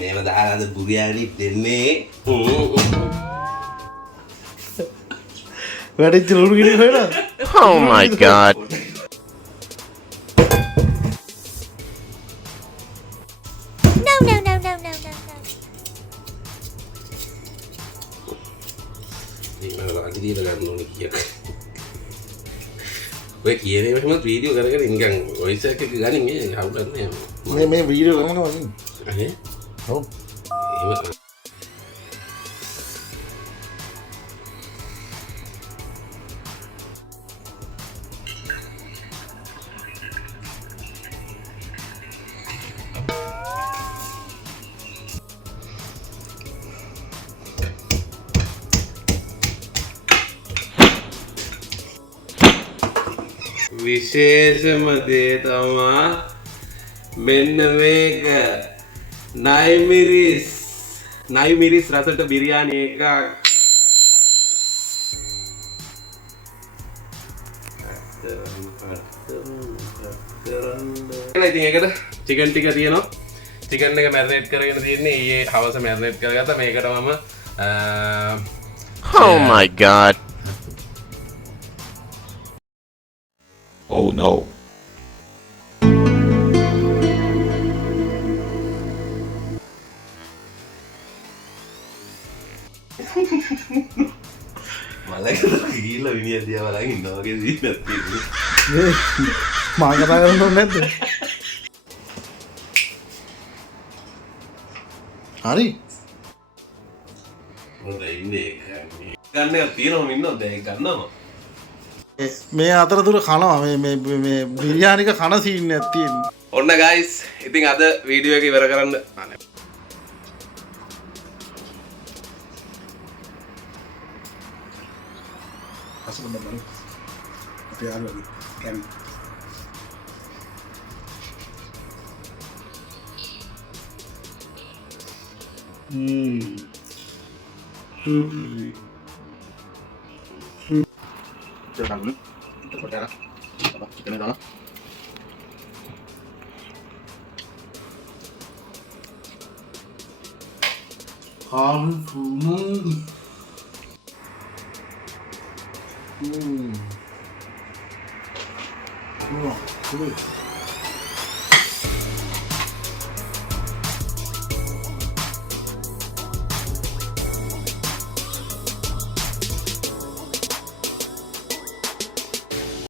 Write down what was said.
මේව දාලා අද බුරියානි දෙන්නේ. වැඩිච්ච ලුණු ගෙඩි හොයනවා. Oh my god. No, no, no, no, no, no, no. මේක රාජි දීලා ගන්න ඕනේ කීයක්. ඔය කියන්නේ මෙහෙම වීඩියෝ කරගෙන නිකන් වොයිස් එකක් ගනින් මේ හවුලන්නේ. මේ වීඩියෝ කරනවා වගේ. අනේ. ඔව්. එහෙම විශේෂම දේ තමා මෙන්න මේක නයිමිරිස් රසට බිරියානි එකක්. ඉතින් ඒකට චිකන් ටික තියෙනවා. චිකන් එක මැරිනේට් කරගෙන තියෙන්නේ ඊයේ හවස මැරිනේට් කරගත්තා. මේකට මම Oh my god. Oh no. මලකට ගිහිල්ලා විනිය දිහා බලන් ඉන්නවා වගේ සීනක් තියෙනවා. මම කතා කරන්න ඕනේ නැද්ද? හරි. හොඳයි ඉන්නේ ගන්න එක තියෙනවම ඉන්නවද ඒක ගන්නවම. මේ අතරතුර කනවා මේ බිරියානික කන සීන් එකක් තියෙනවා. ඔන්න ගයිස් ඉතින් අද වීඩියෝ එක ඉවර කරන්න අසල බලන්න. අපේ යාළුවා කැම්. Jangan dulu, kita berdarah. Apa? Chicken itu, Wah,